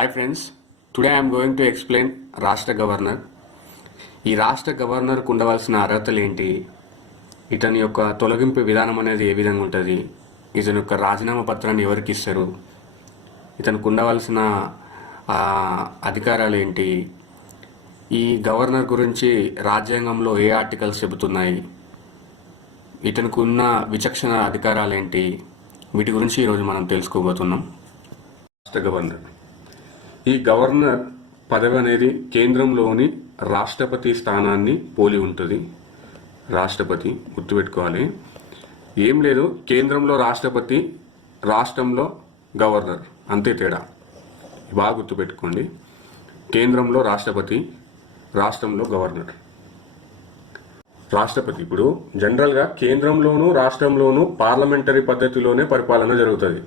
Hi friends, today I am going to explain రాష్ట్ర governor. ఈ రాష్ట్ర గవర్నర్కు ఉండవలసిన అర్హతలు ఏంటి, ఇతని యొక్క తొలగింపు విధానం అనేది ఏ విధంగా ఉంటుంది, ఇతని యొక్క రాజీనామా పత్రాన్ని ఎవరికి ఇస్తారు, ఇతనికి ఉండవలసిన అధికారాలు ఏంటి, ఈ గవర్నర్ గురించి రాజ్యాంగంలో ఏ ఆర్టికల్స్ చెబుతున్నాయి, ఇతనికి ఉన్న విచక్షణ అధికారాలు ఏంటి, వీటి గురించి ఈరోజు మనం తెలుసుకోబోతున్నాం. రాష్ట్ర గవర్నర్. ఈ గవర్నర్ పదవి అనేది కేంద్రంలోని రాష్ట్రపతి స్థానాన్ని పోలి ఉంటుంది. రాష్ట్రపతి గుర్తుపెట్టుకోవాలి. ఏం లేదు, కేంద్రంలో రాష్ట్రపతి, రాష్ట్రంలో గవర్నర్, అంతే తేడా. బాగా గుర్తుపెట్టుకోండి. కేంద్రంలో రాష్ట్రపతి, రాష్ట్రంలో గవర్నర్. రాష్ట్రపతి ఇప్పుడు జనరల్గా కేంద్రంలోనూ రాష్ట్రంలోనూ పార్లమెంటరీ పద్ధతిలోనే పరిపాలన జరుగుతుంది.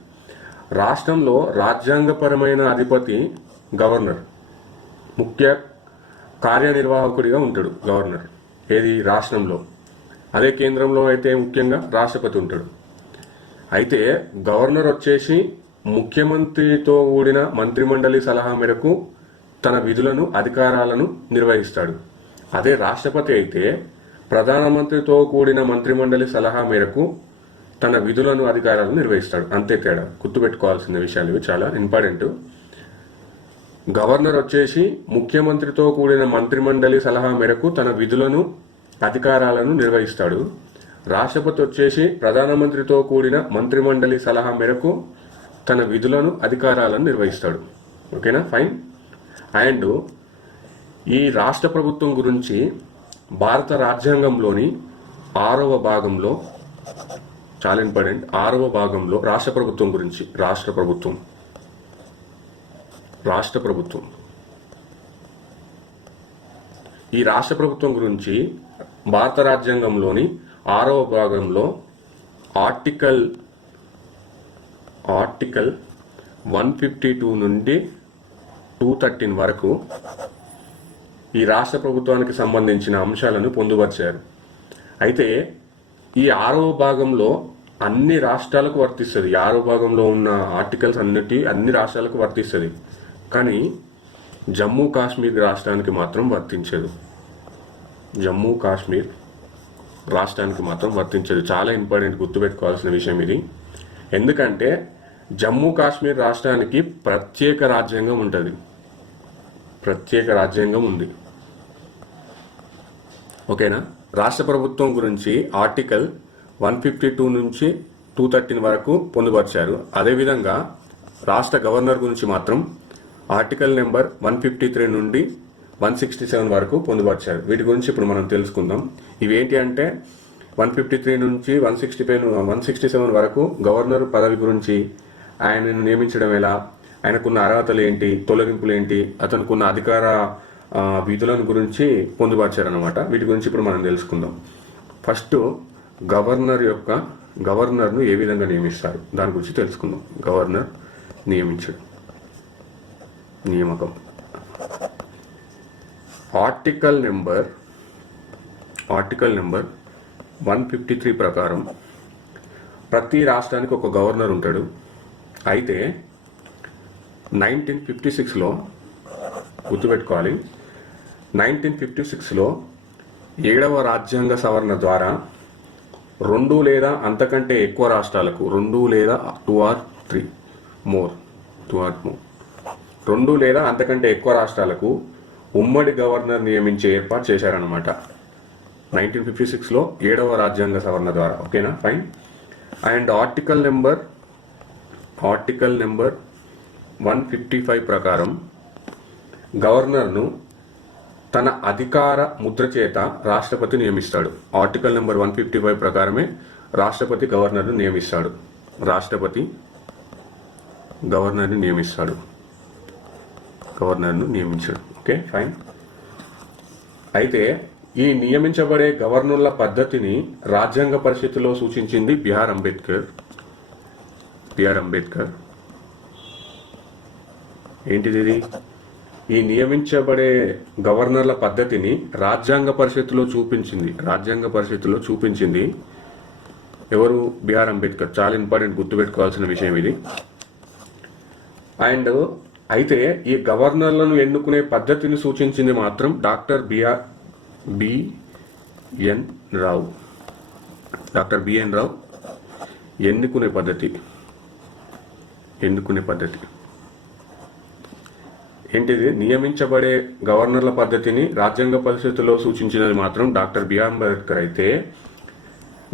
రాష్ట్రంలో రాజ్యాంగపరమైన అధిపతి గవర్నర్, ముఖ్య కార్యనిర్వాహకుడిగా ఉంటాడు గవర్నర్. ఏది రాష్ట్రంలో. అదే కేంద్రంలో అయితే ముఖ్యంగా రాష్ట్రపతి ఉంటాడు. అయితే గవర్నర్ వచ్చేసి ముఖ్యమంత్రితో కూడిన మంత్రిమండలి సలహా మేరకు తన విధులను అధికారాలను నిర్వహిస్తాడు. అదే రాష్ట్రపతి అయితే ప్రధానమంత్రితో కూడిన మంత్రిమండలి సలహా మేరకు తన విధులను అధికారాలను నిర్వహిస్తాడు. అంతే తేడా. గుర్తుపెట్టుకోవాల్సిన విషయాలు ఇవి, చాలా ఇంపార్టెంట్. గవర్నర్ వచ్చేసి ముఖ్యమంత్రితో కూడిన మంత్రిమండలి సలహా మేరకు తన విధులను అధికారాలను నిర్వహిస్తాడు. రాష్ట్రపతి వచ్చేసి ప్రధానమంత్రితో కూడిన మంత్రిమండలి సలహా మేరకు తన విధులను అధికారాలను నిర్వహిస్తాడు. ఓకేనా, ఫైన్. అండ్ ఈ రాష్ట్ర ప్రభుత్వం గురించి భారత రాజ్యాంగంలోని 6వ భాగంలో, చాలా ఇంపార్టెంట్, 6వ భాగంలో రాష్ట్ర ప్రభుత్వం గురించి, రాష్ట్ర ప్రభుత్వం ఈ రాష్ట్ర ప్రభుత్వం గురించి భారత రాజ్యాంగంలోని 6వ భాగంలో ఆర్టికల్ 152 నుండి 213 వరకు ఈ రాష్ట్ర ప్రభుత్వానికి సంబంధించిన అంశాలను పొందుపరిచారు. అయితే ఈ 6వ భాగంలో అన్ని రాష్ట్రాలకు వర్తిస్తుంది. 6వ భాగంలో ఉన్న ఆర్టికల్స్ అన్ని రాష్ట్రాలకు వర్తిస్తుంది. కానీ జమ్మూ కాశ్మీర్ రాష్ట్రానికి మాత్రం వర్తించదు. జమ్మూ కాశ్మీర్ రాష్ట్రానికి మాత్రం వర్తించదు. చాలా ఇంపార్టెంట్, గుర్తుపెట్టుకోవాల్సిన విషయం ఇది. ఎందుకంటే జమ్మూ కాశ్మీర్ రాష్ట్రానికి ప్రత్యేక రాజ్యాంగం ఉంటుంది. ప్రత్యేక రాజ్యాంగం ఉంది. ఓకేనా. రాష్ట్ర ప్రభుత్వం గురించి ఆర్టికల్ 152 నుంచి 213 వరకు పొందుపరిచారు. అదేవిధంగా రాష్ట్ర గవర్నర్ గురించి మాత్రం ఆర్టికల్ నెంబర్ 153 నుండి 167 వరకు పొందుపరిచారు. వీటి గురించి ఇప్పుడు మనం తెలుసుకుందాం. ఇవేంటి అంటే 153 నుంచి 167 వరకు గవర్నర్ పదవి గురించి, ఆయనను నియమించడం ఎలా, ఆయనకున్న అర్హతలు ఏంటి, తొలగింపులు ఏంటి, అతనుకున్న అధికార విధులను గురించి పొందుపరిచారనమాట. వీటి గురించి ఇప్పుడు మనం తెలుసుకుందాం. ఫస్ట్ గవర్నర్ను ఏ విధంగా నియమిస్తారు దాని గురించి తెలుసుకుందాం. గవర్నర్ నియామకం. ఆర్టికల్ నెంబర్ 153 ప్రకారం ప్రతి రాష్ట్రానికి ఒక గవర్నర్ ఉంటాడు. అయితే 1956లో, గుర్తుపెట్టుకోవాలి, 1956లో 7వ రాజ్యాంగ సవరణ ద్వారా 2 లేదా అంతకంటే ఎక్కువ రాష్ట్రాలకు, 2 లేదా 2 or more 2 లేదా అంతకంటే ఎక్కువ రాష్ట్రాలకు ఉమ్మడి గవర్నర్ నియమించే ఏర్పాటు చేశారనమాట 1956లో 7వ రాజ్యాంగ సవరణ ద్వారా. ఓకేనా, ఫైన్. అండ్ ఆర్టికల్ నెంబర్ 155 ప్రకారం గవర్నర్ను తన అధికార ముద్ర చేత రాష్ట్రపతి నియమిస్తాడు. ఆర్టికల్ నెంబర్ 155 ప్రకారమే రాష్ట్రపతి గవర్నర్ను నియమిస్తాడు. గవర్నర్ను నియమించాడు. Okay, fine. అయితే ఈ నియమించబడే గవర్నర్ల పద్ధతిని రాజ్యాంగ పరిషత్తులో సూచించింది బిఆర్ అంబేద్కర్. ఏంటిది? ఈ నియమించబడే గవర్నర్ల పద్ధతిని రాజ్యాంగ పరిషత్తులో చూపించింది ఎవరు? బిఆర్ అంబేద్కర్. చాలా ఇంపార్టెంట్, గుర్తుపెట్టుకోవాల్సిన విషయం ఇది. అండ్ అయితే ఈ గవర్నర్లను ఎన్నుకునే పద్ధతిని సూచించింది మాత్రం డాక్టర్ బిఎన్ రావు. డాక్టర్ బిఎన్ రావు ఎన్నుకునే పద్ధతి ఏంటిది? నియమించబడే గవర్నర్ల పద్ధతిని రాజ్యాంగ పరిస్థితుల్లో సూచించినది మాత్రం డాక్టర్ బిఆర్ అంబేద్కర్ అయితే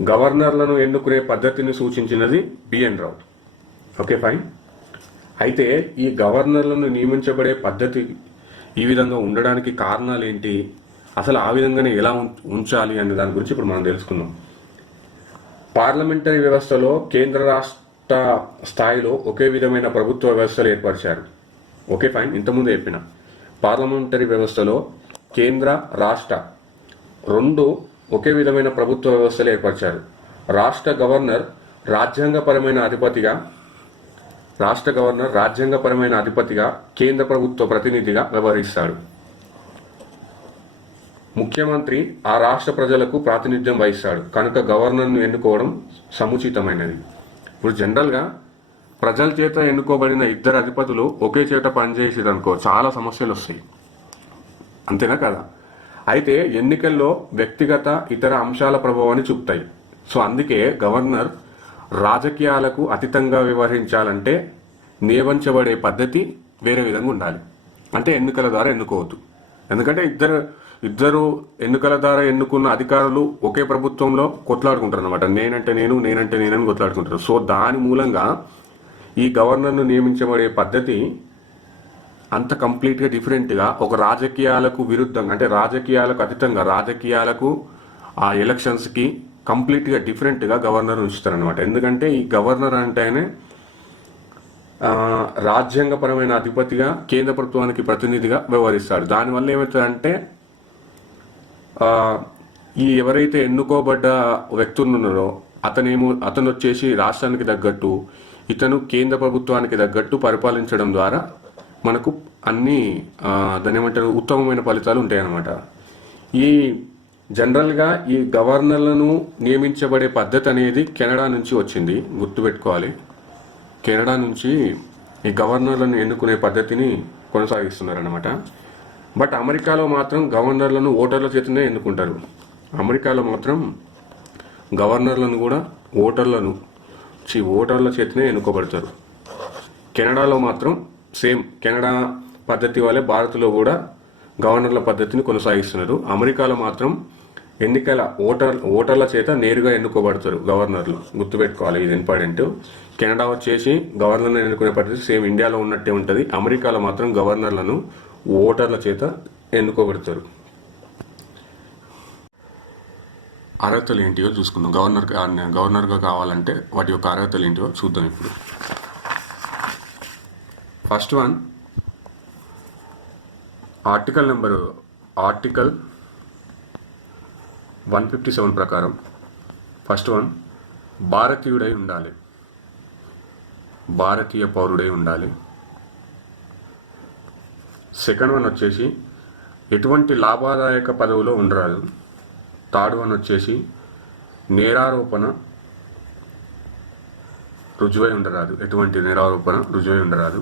గవర్నర్లను ఎన్నుకునే పద్ధతిని సూచించినది బిఎన్ రావు. Okay fine. అయితే ఈ గవర్నర్లను నియమించబడే పద్ధతి ఈ విధంగా ఉండడానికి కారణాలు ఏంటి, అసలు ఆ విధంగానే ఎలా ఉంచాలి అనే దాని గురించి ఇప్పుడు మనం తెలుసుకుందాం. పార్లమెంటరీ వ్యవస్థలో కేంద్ర రాష్ట్ర స్థాయిలో ఒకే విధమైన ప్రభుత్వ వ్యవస్థలు ఏర్పరిచారు. Okay fine. ఇంతకుముందు చెప్పిన పార్లమెంటరీ వ్యవస్థలో కేంద్ర రాష్ట్ర రెండు ఒకే విధమైన ప్రభుత్వ వ్యవస్థలు ఏర్పరిచారు. రాష్ట్ర గవర్నర్ రాజ్యాంగపరమైన అధిపతిగా కేంద్ర ప్రభుత్వ ప్రతినిధిగా వ్యవహరిస్తాడు. ముఖ్యమంత్రి ఆ రాష్ట్ర ప్రజలకు ప్రాతినిధ్యం వహిస్తాడు కనుక గవర్నర్ను ఎన్నుకోవడం సముచితమైనది. ఇప్పుడు జనరల్గా ప్రజల చేత ఎన్నుకోబడిన ఇద్దరు అధిపతులు ఒకే చేత పనిచేసేదనుకో చాలా సమస్యలు వస్తాయి, అంతేనా కదా? అయితే ఎన్నికల్లో వ్యక్తిగత ఇతర అంశాల ప్రభావాన్ని చూపుతాయి. సో అందుకే గవర్నర్ రాజకీయాలకు అతీతంగా వ్యవహరించాలంటే నియమించబడే పద్ధతి వేరే విధంగా ఉండాలి. అంటే ఎన్నికల ద్వారా ఎన్నుకోవద్దు. ఎందుకంటే ఇద్దరు ఎన్నికల ద్వారా ఎన్నుకున్న అధికారులు ఒకే ప్రభుత్వంలో కొట్లాడుకుంటారు అనమాట. నేనంటే నేనని కొట్లాడుకుంటారు. సో దాని మూలంగా ఈ గవర్నర్ను నియమించబడే పద్ధతి అంత కంప్లీట్గా డిఫరెంట్గా ఒక రాజకీయాలకు విరుద్ధంగా, అంటే రాజకీయాలకు అతీతంగా, రాజకీయాలకు ఆ ఎలక్షన్స్కి కంప్లీట్గా డిఫరెంట్గా గవర్నర్ ఉంచుతారనమాట. ఎందుకంటే ఈ గవర్నర్ అంటేనే రాజ్యాంగపరమైన అధిపతిగా కేంద్ర ప్రభుత్వానికి ప్రతినిధిగా వ్యవహరిస్తాడు. దానివల్ల ఏమవుతుందంటే ఈ ఎవరైతే ఎన్నుకోబడ్డ వ్యక్తులు ఉన్నారో అతను వచ్చేసి రాష్ట్రానికి తగ్గట్టు, ఇతను కేంద్ర ప్రభుత్వానికి తగ్గట్టు పరిపాలించడం ద్వారా మనకు అన్ని దాని ఏమంటారు ఉత్తమమైన ఫలితాలు ఉంటాయన్నమాట. ఈ జనరల్గా ఈ గవర్నర్లను నియమించబడే పద్ధతి అనేది కెనడా నుంచి వచ్చింది, గుర్తుపెట్టుకోవాలి. కెనడా నుంచి ఈ గవర్నర్లను ఎన్నుకునే పద్ధతిని కొనసాగిస్తున్నారన్నమాట. బట్ అమెరికాలో మాత్రం గవర్నర్లను ఓటర్ల చేతనే ఎన్నుకుంటారు. అమెరికాలో మాత్రం గవర్నర్లను కూడా ఓటర్ల చేతనే ఎన్నుకోబడతారు. కెనడాలో మాత్రం సేమ్ కెనడా పద్ధతి వల్లే భారత్లో కూడా గవర్నర్ల పద్ధతిని కొనసాగిస్తున్నారు. అమెరికాలో మాత్రం ఓటర్ల చేత నేరుగా ఎన్నుకోబడతారు గవర్నర్లు, గుర్తుపెట్టుకోవాలి, ఇది ఇంపార్టెంట్. కెనడా వచ్చేసి గవర్నర్లను ఎన్నుకునే పద్ధతి సేమ్ ఇండియాలో ఉన్నట్టే ఉంటుంది. అమెరికాలో మాత్రం గవర్నర్లను ఓటర్ల చేత ఎన్నుకోబడతారు. అర్హతలు ఏంటివో చూసుకుందాం. గవర్నర్గా కావాలంటే వాటి యొక్క అర్హతలు ఏంటివో చూద్దాం ఇప్పుడు. ఫస్ట్ వన్, ఆర్టికల్ 157 ప్రకారం ఫస్ట్ వన్, భారతీయుడై ఉండాలి, భారతీయ పౌరుడై ఉండాలి. సెకండ్ వన్ వచ్చేసి ఎటువంటి లాభదాయక పదవిలో ఉండరాదు. థర్డ్ వన్ వచ్చేసి నేరారోపణ రుజువై ఉండరాదు, ఎటువంటి నేరారోపణ రుజువై ఉండరాదు.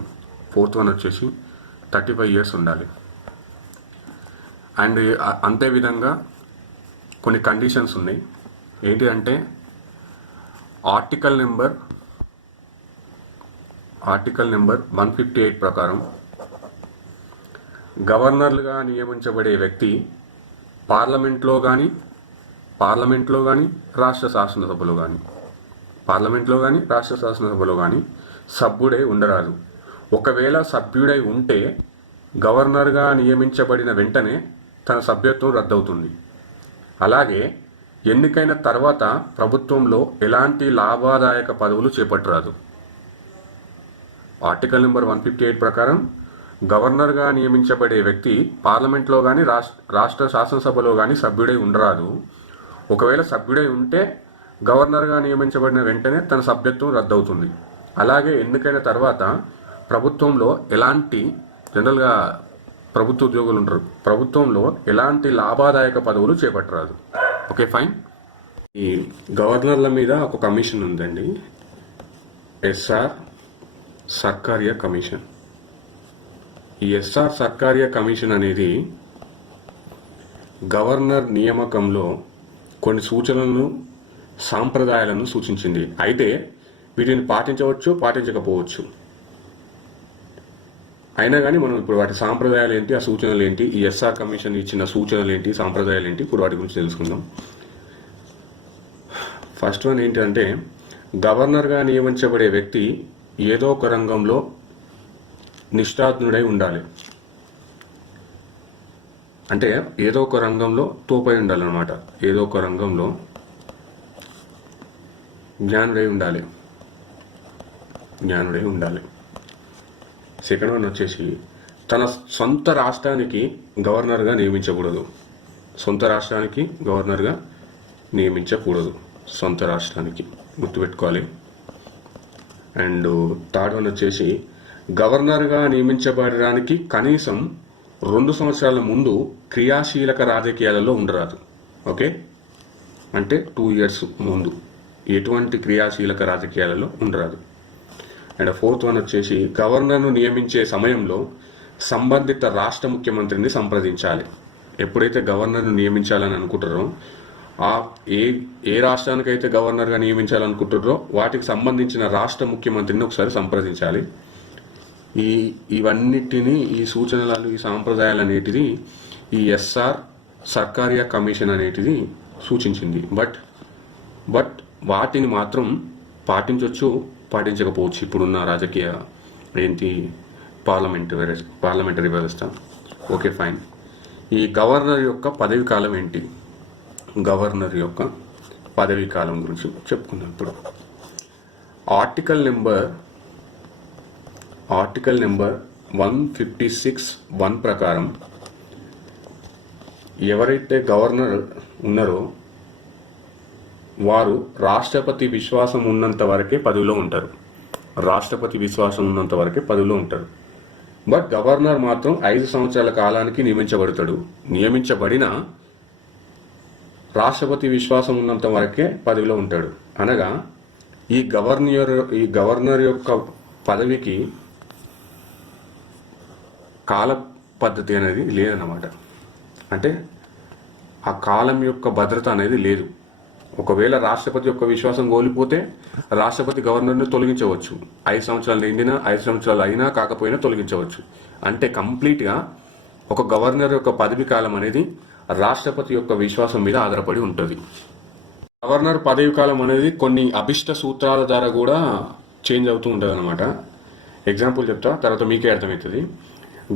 ఫోర్త్ వన్ వచ్చేసి 35 years ఉండాలి. అండ్ అంతే విధంగా కొన్ని కండిషన్స్ ఉన్నాయి. ఏంటిదంటే ఆర్టికల్ నెంబర్ 158 ప్రకారం గవర్నర్లుగా నియమించబడే వ్యక్తి పార్లమెంట్లో కానీ రాష్ట్ర శాసనసభలో కానీ సభ్యుడై ఉండరాదు. ఒకవేళ సభ్యుడై ఉంటే గవర్నర్గా నియమించబడిన వెంటనే తన సభ్యత్వం రద్దవుతుంది. అలాగే ఎన్నికైన తర్వాత ప్రభుత్వంలో ఎలాంటి లాభదాయక పదవులు చేపట్టరాదు. ఆర్టికల్ నెంబర్ 158 ప్రకారం గవర్నర్గా నియమించబడే వ్యక్తి పార్లమెంట్లో కానీ రాష్ట్ర శాసనసభలో కానీ సభ్యుడై ఉండరాదు. ఒకవేళ సభ్యుడై ఉంటే గవర్నర్గా నియమించబడిన వెంటనే తన సభ్యత్వం రద్దవుతుంది. అలాగే ఎన్నికైన తర్వాత ప్రభుత్వంలో జనరల్గా ప్రభుత్వ ఉద్యోగులు ఉంటారు, ప్రభుత్వంలో ఎలాంటి లాభదాయక పదవులు చేపట్టరాదు. Okay fine. ఈ గవర్నర్ల మీద ఒక కమిషన్ ఉందండి, ఎస్ఆర్ సర్కారియా కమిషన్. ఈ ఎస్ఆర్ సర్కారియా కమిషన్ అనేది గవర్నర్ నియామకంలో కొన్ని సూచనలను సాంప్రదాయాలను సూచించింది. అయితే వీటిని పాటించవచ్చు, పాటించకపోవచ్చు. అయినా కానీ మనం ఇప్పుడు వాటి సాంప్రదాయాలు ఏంటి, ఆ సూచనలు ఏంటి, ఈ ఎస్ఆర్ కమిషన్ ఇచ్చిన సూచనలు ఏంటి, సాంప్రదాయాలు ఏంటి, ఇప్పుడు వాటి గురించి తెలుసుకుందాం. ఫస్ట్ వన్ ఏంటంటే, గవర్నర్గా నియమించబడే వ్యక్తి ఏదో ఒక రంగంలో నిష్ణాతుడై ఉండాలి. అంటే ఏదో ఒక రంగంలో తోపై ఉండాలన్నమాట. ఏదో ఒక రంగంలో జ్ఞానుడై ఉండాలి. సెకండ్ వన్ వచ్చేసి, తన సొంత రాష్ట్రానికి గవర్నర్గా నియమించకూడదు. సొంత రాష్ట్రానికి గవర్నర్గా నియమించకూడదు. సొంత రాష్ట్రానికి గుర్తుపెట్టుకోవాలి. అండ్ థర్డ్ వన్ వచ్చేసి, గవర్నర్గా నియమించబడడానికి కనీసం 2 సంవత్సరాల ముందు క్రియాశీలక రాజకీయాలలో ఉండరాదు. ఓకే, అంటే 2 years ముందు ఎటువంటి క్రియాశీలక రాజకీయాలలో ఉండరాదు. అండ్ ఫోర్త్ వన్ వచ్చేసి, గవర్నర్ను నియమించే సమయంలో సంబంధిత రాష్ట్ర ముఖ్యమంత్రిని సంప్రదించాలి. ఎప్పుడైతే గవర్నర్ను నియమించాలని అనుకుంటారో, ఏ రాష్ట్రానికైతే గవర్నర్గా నియమించాలనుకుంటారో వాటికి సంబంధించిన రాష్ట్ర ముఖ్యమంత్రిని ఒకసారి సంప్రదించాలి. ఇవన్నిటిని, ఈ సూచనలు, ఈ సాంప్రదాయాలు అనేటిది ఈ ఎస్ఆర్ సర్కారియా కమిషన్ అనేటిది సూచించింది. బట్ వాటిని మాత్రం పాటించవచ్చు, పాటించకపోవచ్చు. ఇప్పుడున్న రాజకీయ పార్లమెంటరీ వ్యవస్థ. Okay, fine. ఈ గవర్నర్ యొక్క పదవి కాలం ఏంటి? గవర్నర్ యొక్క పదవీ కాలం గురించి చెప్పుకుందాం ఇప్పుడు. ఆర్టికల్ నెంబర్ 156(1) ప్రకారం ఎవరైతే గవర్నర్ ఉన్నారో వారు రాష్ట్రపతి విశ్వాసం ఉన్నంత వరకే పదవిలో ఉంటారు. బట్ గవర్నర్ మాత్రం 5 సంవత్సరాల కాలానికి నియమించబడిన రాష్ట్రపతి విశ్వాసం ఉన్నంత వరకే పదవిలో ఉంటాడు. అనగా ఈ గవర్నర్ యొక్క పదవికి కాల పద్ధతి అనేది లేదన్నమాట. అంటే ఆ కాలం యొక్క భద్రత అనేది లేదు. ఒకవేళ రాష్ట్రపతి యొక్క విశ్వాసం కోల్పోతే రాష్ట్రపతి గవర్నర్ని తొలగించవచ్చు. 5 సంవత్సరాలు నిండినా, 5 సంవత్సరాలు అయినా కాకపోయినా తొలగించవచ్చు. అంటే కంప్లీట్గా ఒక గవర్నర్ యొక్క పదవి కాలం అనేది రాష్ట్రపతి యొక్క విశ్వాసం మీద ఆధారపడి ఉంటుంది. గవర్నర్ పదవి కాలం అనేది కొన్ని అభిష్ట సూత్రాల ద్వారా కూడా చేంజ్ అవుతూ ఉంటుంది అనమాట. ఎగ్జాంపుల్ చెప్తా, తర్వాత మీకే అర్థమవుతుంది.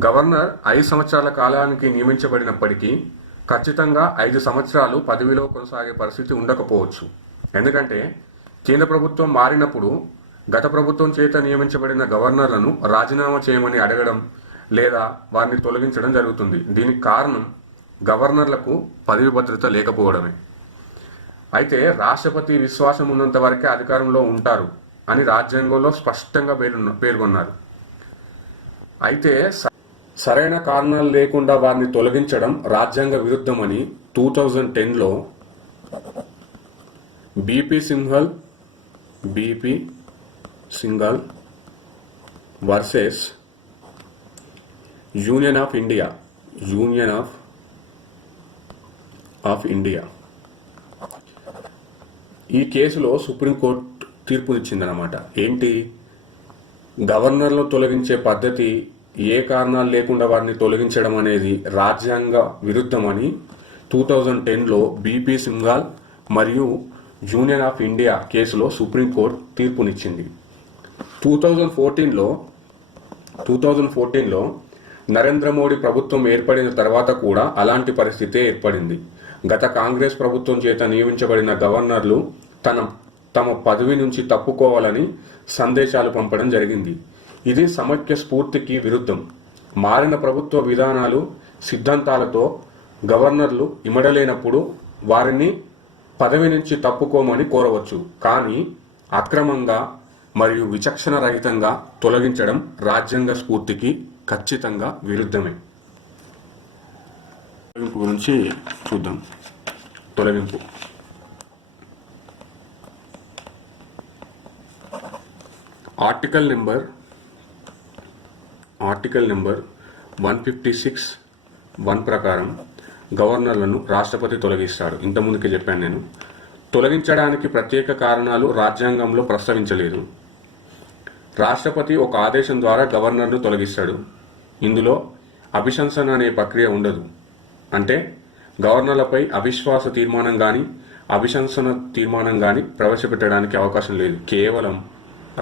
గవర్నర్ 5 సంవత్సరాల కాలానికి నియమించబడినప్పటికీ ఖచ్చితంగా 5 సంవత్సరాలు పదవిలో కొనసాగే పరిస్థితి ఉండకపోవచ్చు. ఎందుకంటే కేంద్ర ప్రభుత్వం మారినప్పుడు గత ప్రభుత్వం చేత నియమించబడిన గవర్నర్లను రాజీనామా చేయమని అడగడం లేదా వారిని తొలగించడం జరుగుతుంది. దీనికి కారణం గవర్నర్లకు పదవి భద్రత లేకపోవడమే. అయితే రాష్ట్రపతి విశ్వాసం ఉన్నంత వరకే అధికారంలో ఉంటారు అని రాజ్యాంగంలో స్పష్టంగా పేర్కొన్నారు. అయితే సరైన కారణాలు లేకుండా వారిని తొలగించడం రాజ్యాంగ విరుద్ధమని 2010లో BP Singhal versus Union of India ఈ కేసులో సుప్రీంకోర్టు తీర్పునిచ్చిందనమాట. ఏంటి? గవర్నర్లు తొలగించే పద్ధతి ఏ కారణాలు లేకుండా వారిని తొలగించడం అనేది రాజ్యాంగ విరుద్ధమని 2010లో బీపీ సింఘాల్ మరియు యూనియన్ ఆఫ్ ఇండియా కేసులో సుప్రీంకోర్టు తీర్పునిచ్చింది. 2014లో నరేంద్ర మోడీ ప్రభుత్వం ఏర్పడిన తర్వాత కూడా అలాంటి పరిస్థితే ఏర్పడింది. గత కాంగ్రెస్ ప్రభుత్వం చేత నియమించబడిన గవర్నర్లు తమ పదవి నుంచి తప్పుకోవాలని సందేశాలు పంపడం జరిగింది. ఇది సమైక్య స్ఫూర్తికి విరుద్ధం. మారిన ప్రభుత్వ విధానాలు, సిద్ధాంతాలతో గవర్నర్లు ఇమడలేనప్పుడు వారిని పదవి నుంచి తప్పుకోమని కోరవచ్చు. కానీ అక్రమంగా మరియు విచక్షణ రహితంగా తొలగించడం రాజ్యాంగ స్ఫూర్తికి ఖచ్చితంగా విరుద్ధమే. తొలగింపు గురించి చూద్దాం. తొలగింపు ఆర్టికల్ నెంబర్ 156(1) ప్రకారం గవర్నర్లను రాష్ట్రపతి తొలగిస్తాడు. ఇంతకుముందుకే చెప్పాను నేను. తొలగించడానికి ప్రత్యేక కారణాలు రాజ్యాంగంలో ప్రస్తావించలేదు. రాష్ట్రపతి ఒక ఆదేశం ద్వారా గవర్నర్ను తొలగిస్తాడు. ఇందులో అభిశంసన అనే ప్రక్రియ ఉండదు. అంటే గవర్నర్లపై అవిశ్వాస తీర్మానం కానీ అభిశంసన తీర్మానం కానీ ప్రవేశపెట్టడానికి అవకాశం లేదు. కేవలం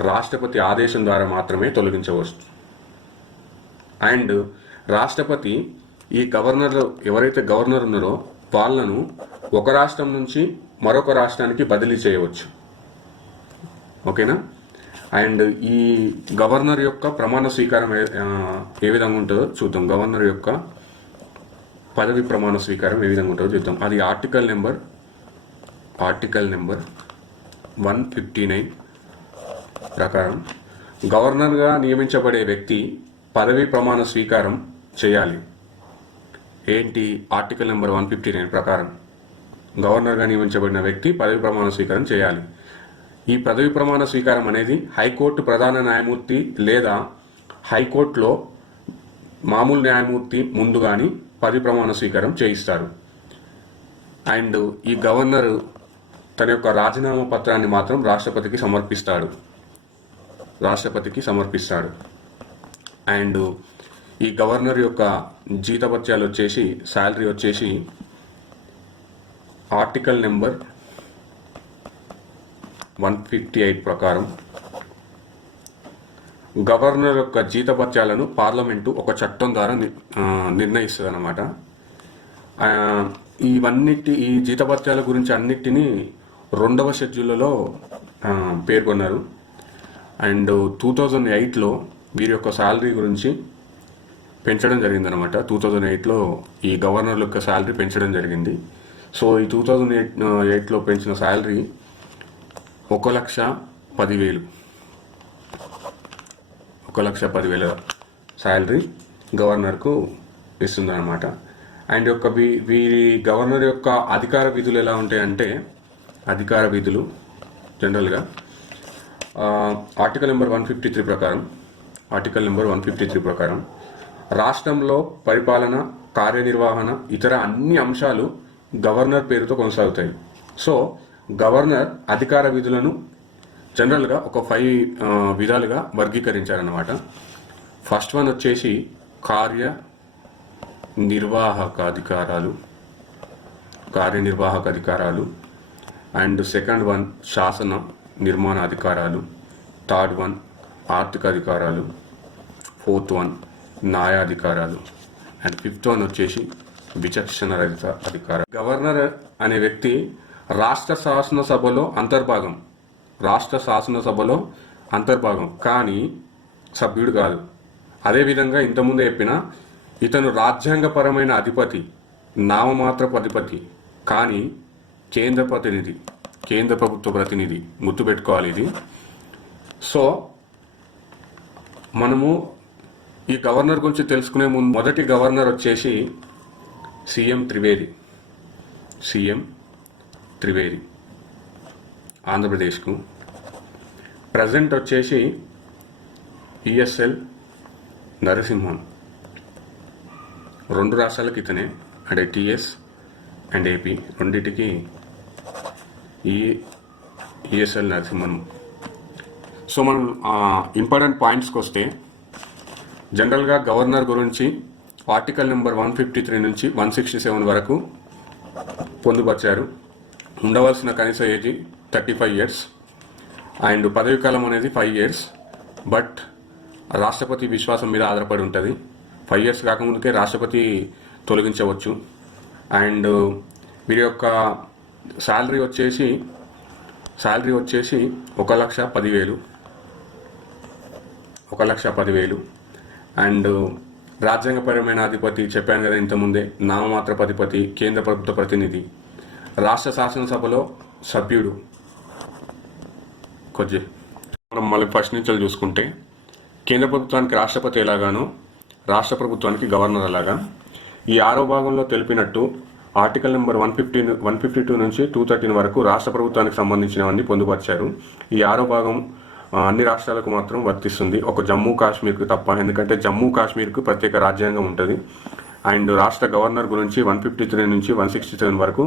రాష్ట్రపతి ఆదేశం ద్వారా మాత్రమే తొలగించవచ్చు. అండ్ రాష్ట్రపతి ఈ గవర్నర్లు ఎవరైతే గవర్నర్ ఉన్నారో వాళ్ళను ఒక రాష్ట్రం నుంచి మరొక రాష్ట్రానికి బదిలీ చేయవచ్చు. ఓకేనా? అండ్ ఈ గవర్నర్ యొక్క ప్రమాణ స్వీకారం ఏ విధంగా ఉంటుందో చూద్దాం. గవర్నర్ యొక్క పదవి ప్రమాణ స్వీకారం ఏ విధంగా ఉంటుందో చూద్దాం. అది ఆర్టికల్ నెంబర్ 159 ప్రకారం గవర్నర్గా నియమించబడే వ్యక్తి పదవి ప్రమాణ స్వీకారం చేయాలి. ఏంటి? ఆర్టికల్ నెంబర్ 159 ప్రకారం గవర్నర్గా నియమించబడిన వ్యక్తి పదవి ప్రమాణ స్వీకారం చేయాలి. ఈ పదవి ప్రమాణ స్వీకారం అనేది హైకోర్టు ప్రధాన న్యాయమూర్తి లేదా హైకోర్టులో మామూలు న్యాయమూర్తి ముందు కానీ పదవి ప్రమాణ స్వీకారం చేయిస్తారు. అండ్ ఈ గవర్నర్ తన యొక్క రాజీనామా పత్రాన్ని మాత్రం రాష్ట్రపతికి సమర్పిస్తాడు. అండ్ ఈ గవర్నర్ యొక్క జీతభత్యాలు వచ్చేసి శాలరీ వచ్చేసి ఆర్టికల్ నెంబర్ 158 ప్రకారం గవర్నర్ యొక్క జీతభత్యాలను పార్లమెంటు ఒక చట్టం ద్వారా నిర్ణయిస్తుంది అన్నమాట. ఈ జీతభత్యాల గురించి అన్నిటినీ 2వ షెడ్యూల్లో పేర్కొన్నారు. అండ్ 2008లో వీరి యొక్క శాలరీ గురించి పెంచడం జరిగిందనమాట. 2008లో ఈ గవర్నర్ల యొక్క శాలరీ పెంచడం జరిగింది. సో ఈ 2008లో పెంచిన శాలరీ 1,10,000 శాలరీ గవర్నర్కు ఇస్తుందన్నమాట. అండ్ వీరి గవర్నర్ యొక్క అధికార విధులు ఎలా ఉంటాయంటే, అధికార విధులు జనరల్గా ఆర్టికల్ నెంబర్ 153 ప్రకారం రాష్ట్రంలో పరిపాలన, కార్యనిర్వహణ, ఇతర అన్ని అంశాలు గవర్నర్ పేరుతో కొనసాగుతాయి. సో గవర్నర్ అధికార విధులను జనరల్గా ఒక 5 విధాలుగా వర్గీకరించారన్నమాట. ఫస్ట్ వన్ వచ్చేసి కార్యనిర్వాహక అధికారాలు. అండ్ సెకండ్ వన్ శాసన నిర్మాణ అధికారాలు. థర్డ్ వన్ ఆర్థిక అధికారాలు. ఫోర్త్ వన్ న్యాయాధికారాలు. అండ్ ఫిఫ్త్ వన్ వచ్చేసి విచక్షణ రహిత అధికారం. గవర్నర్ అనే వ్యక్తి రాష్ట్ర శాసనసభలో అంతర్భాగం కానీ సభ్యుడు కాదు. అదేవిధంగా ఇంతకుముందే చెప్పిన ఇతను రాజ్యాంగపరమైన అధిపతి, నామమాత్ర అధిపతి కానీ కేంద్ర ప్రభుత్వ ప్రతినిధి. గుర్తుపెట్టుకోవాలి ఇది. సో మనము ఈ గవర్నర్ గురించి తెలుసుకునే ముందు మొదటి గవర్నర్ వచ్చేసి సీఎం త్రివేది ఆంధ్రప్రదేశ్కు. ప్రజెంట్ వచ్చేసి ఈఎస్ఎల్ నరసింహన్. 2 రాష్ట్రాలకి ఇతనే, అంటే టీఎస్ అండ్ ఏపీ రెండింటికి ఈఎస్ఎల్ నరసింహన్. సో మనం ఇంపార్టెంట్ పాయింట్స్కి వస్తే, జనరల్గా గవర్నర్ గురించి ఆర్టికల్ నెంబర్ 153 నుంచి 167 వరకు పొందుపరిచారు. ఉండవలసిన కనీస ఏజ్ 35 years అండ్ పదవి కాలం అనేది 5 years. బట్ రాష్ట్రపతి విశ్వాసం మీద ఆధారపడి ఉంటుంది. 5 years కాకముందుకే రాష్ట్రపతి తొలగించవచ్చు. అండ్ వీరి యొక్క శాలరీ వచ్చేసి 1,10,000. అండ్ రాజ్యాంగపరమైన అధిపతి చెప్పాను కదా ఇంతకుముందే, నామమాత్ర అధిపతి, కేంద్ర ప్రభుత్వ ప్రతినిధి, రాష్ట్ర శాసనసభలో సభ్యుడు. మనం మళ్ళీ ఫస్ట్ నుంచి చూసుకుంటే, కేంద్ర ప్రభుత్వానికి రాష్ట్రపతి ఎలాగానో రాష్ట్ర ప్రభుత్వానికి గవర్నర్ అలాగా. ఈ 6వ భాగంలో తెలిపినట్టు ఆర్టికల్ నెంబర్ 152 నుంచి 213 వరకు రాష్ట్ర ప్రభుత్వానికి సంబంధించినవన్నీ పొందుపరిచారు. ఈ 6వ భాగం అన్ని రాష్ట్రాలకు మాత్రం వర్తిస్తుంది, ఒక జమ్మూ కాశ్మీర్కు తప్ప. ఎందుకంటే జమ్మూ కాశ్మీర్కు ప్రత్యేక రాజ్యాంగం ఉంటుంది. అండ్ రాష్ట్ర గవర్నర్ గురించి 153 నుంచి 167 వరకు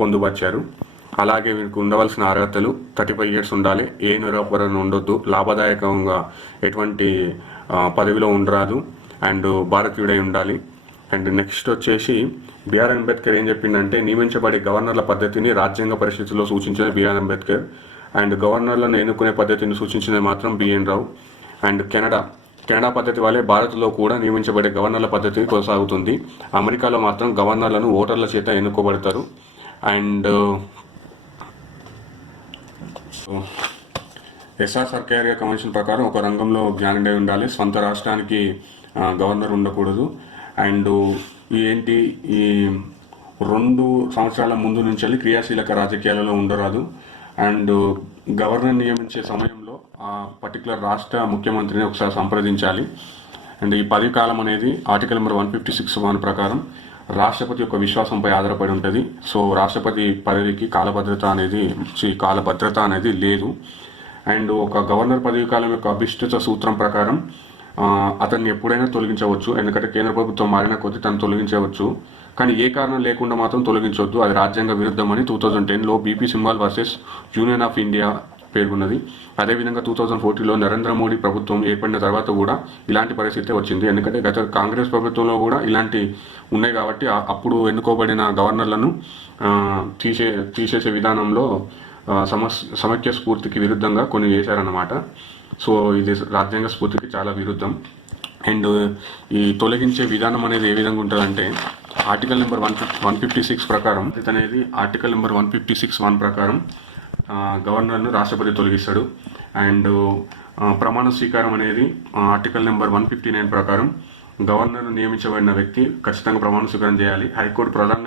పొందుపరిచారు. అలాగే వీరికి ఉండవలసిన అర్హతలు 35 years ఉండాలి, ఏ నిరపరణ ఉండొద్దు, లాభదాయకంగా ఎటువంటి పదవిలో ఉండరాదు, అండ్ భారతీయుడై ఉండాలి. అండ్ నెక్స్ట్ వచ్చేసి బిఆర్ అంబేద్కర్ ఏం చెప్పిందంటే, నియమించబడే గవర్నర్ల పద్ధతిని రాజ్యాంగ పరిస్థితుల్లో సూచించిన బిఆర్ అంబేద్కర్. అండ్ గవర్నర్లను ఎన్నుకునే పద్ధతిని సూచించినది మాత్రం బిఎన్ రావు. అండ్ కెనడా పద్ధతి వల్లే భారత్లో కూడా నియమించబడే గవర్నర్ల పద్ధతి కొనసాగుతుంది. అమెరికాలో మాత్రం గవర్నర్లను ఓటర్ల చేత ఎన్నుకోబడతారు. అండ్ ఎస్ఆర్ సర్కారియా కమిషన్ ప్రకారం ఒక రంగంలో జ్ఞానుడై ఉండాలి, స్వంత రాష్ట్రానికి గవర్నర్ ఉండకూడదు. అండ్ ఈ 2 సంవత్సరాల ముందు నుంచి వెళ్ళి క్రియాశీలక రాజకీయాలలో ఉండరాదు. అండ్ గవర్నర్ నియమించే సమయంలో ఆ పర్టికులర్ రాష్ట్ర ముఖ్యమంత్రిని ఒకసారి సంప్రదించాలి. అండ్ ఈ పదవి కాలం అనేది ఆర్టికల్ నెంబర్ 156 ప్రకారం రాష్ట్రపతి యొక్క విశ్వాసంపై ఆధారపడి ఉంటుంది. సో రాష్ట్రపతి పదవికి కాలభద్రత అనేది లేదు. అండ్ ఒక గవర్నర్ పదవి కాలం యొక్క అభిష్టిత సూత్రం ప్రకారం అతన్ని ఎప్పుడైనా తొలగించవచ్చు. ఎందుకంటే కేంద్ర ప్రభుత్వం మారిన కొద్దీ తను తొలగించవచ్చు, కానీ ఏ కారణం లేకుండా మాత్రం తొలగించవద్దు, అది రాజ్యాంగ విరుద్ధమని 2010లో BP Singhal versus Union of India పేర్కొన్నది. అదేవిధంగా 2014లో నరేంద్ర మోడీ ప్రభుత్వం ఏర్పడిన తర్వాత కూడా ఇలాంటి పరిస్థితి వచ్చింది. ఎందుకంటే గత కాంగ్రెస్ ప్రభుత్వంలో కూడా ఇలాంటి ఉన్నాయి కాబట్టి అప్పుడు ఎన్నుకోబడిన గవర్నర్లను తీసేసే విధానంలో సమైక్య స్ఫూర్తికి విరుద్ధంగా కొన్ని చేశారన్నమాట. సో ఇది రాజ్యాంగ స్ఫూర్తికి చాలా విరుద్ధం. అండ్ ఈ తొలగించే విధానం అనేది ఏ విధంగా ఉంటుందంటే, ఆర్టికల్ నెంబర్ 156 ప్రకారం అనేది ఆర్టికల్ నెంబర్ 156(1) ప్రకారం గవర్నర్ను రాష్ట్రపతి తొలగిస్తాడు. అండ్ ప్రమాణ స్వీకారం అనేది ఆర్టికల్ నెంబర్ 159 ప్రకారం గవర్నర్ నియమించబడిన వ్యక్తి ఖచ్చితంగా ప్రమాణ స్వీకారం చేయాలి. హైకోర్టు ప్రధాన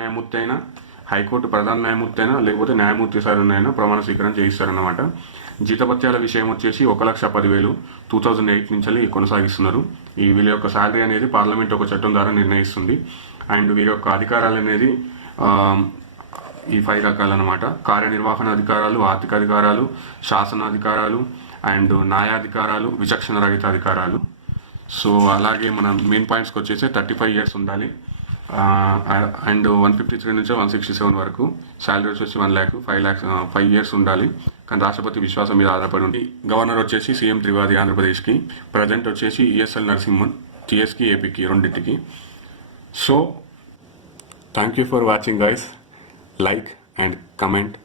న్యాయమూర్తి అయినా లేకపోతే న్యాయమూర్తి సారైనా ప్రమాణ స్వీకారం చేయిస్తారన్నమాట. జీతభత్యాల విషయం వచ్చేసి 1,10,000 2008 నుంచి కొనసాగిస్తున్నారు. వీళ్ళ యొక్క శాలరీ అనేది పార్లమెంట్ ఒక చట్టం ద్వారా నిర్ణయిస్తుంది. అండ్ వీరి యొక్క అధికారాలు అనేది ఈ 5 రకాలు అన్నమాట. కార్యనిర్వహణ అధికారాలు, ఆర్థిక అధికారాలు, శాసనాధికారాలు, అండ్ న్యాయాధికారాలు, విచక్షణ రహిత అధికారాలు. సో అలాగే మన మెయిన్ పాయింట్స్కి వచ్చేసి 35 years ఉండాలి. అండ్ 153 నుంచి 167 వరకు శాలరీ వచ్చేసి 1 lakh, 5 years ఉండాలి. కానీ రాష్ట్రపతి విశ్వాసం మీద ఆధారపడి ఉంది. గవర్నర్ వచ్చేసి సీఎం త్రివాది ఆంధ్రప్రదేశ్కి, ప్రజెంట్ వచ్చేసి ఈఎస్ఎల్ నరసింహన్ టీఎస్కి, ఏపీకి, రెండింటికి. So thank you for watching guys. Like and comment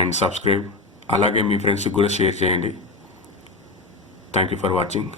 and subscribe, అలాగే మీ ఫ్రెండ్స్కి కూడా షేర్ చేయండి. Thank you for watching.